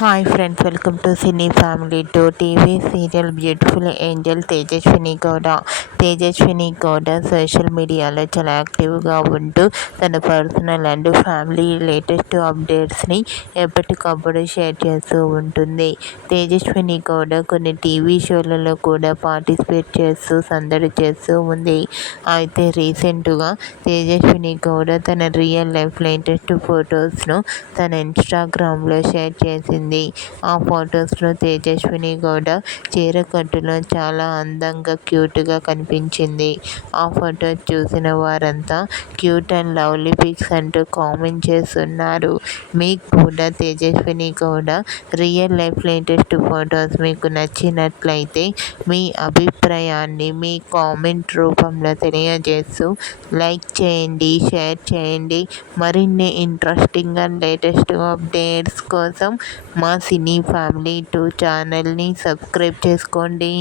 Hi friends, welcome to cine family two. TV serial beautiful angel Tejaswini Gowda social మీడియాలో చాలా యాక్టివ్గా ఉంటూ తన పర్సనల్ అండ్ ఫ్యామిలీ లేటెస్ట్ అప్డేట్స్ని ఎప్పటికప్పుడు షేర్ చేస్తూ ఉంటుంది. తేజస్విని గౌడ కొన్ని టీవీ షోలలో కూడా పార్టిసిపేట్ చేస్తూ సందడి చేస్తూ ఉంది. అయితే రీసెంట్గా తేజస్విని గౌడ తన రియల్ లైఫ్ లేటెస్ట్ ఫొటోస్ను తన ఇన్స్టాగ్రామ్లో షేర్ చేసింది. ఆ ఫొటోస్లో తేజస్విని గౌడ చీరకట్టులో చాలా అందంగా క్యూట్గా కనిపించింది. ఆ ఫొటోస్ చూసిన వారంతా క్యూట్ అండ్ లవ్లీ పిక్స్ అంటూ కామెంట్ చేస్తున్నారు. మీకు కూడా Tejaswini Gowda real life latest photos మీకు నచ్చినట్లయితే మీ అభిప్రాయాన్ని మీ కామెంట్ రూపంలో తెలియజేస్తూ లైక్ చేయండి, షేర్ చేయండి. మరిన్ని ఇంట్రెస్టింగ్ అండ్ లేటెస్ట్ అప్డేట్స్ కోసం మా సినీ ఫ్యామిలీ 2 ఛానల్ని సబ్స్క్రైబ్ చేసుకోండి.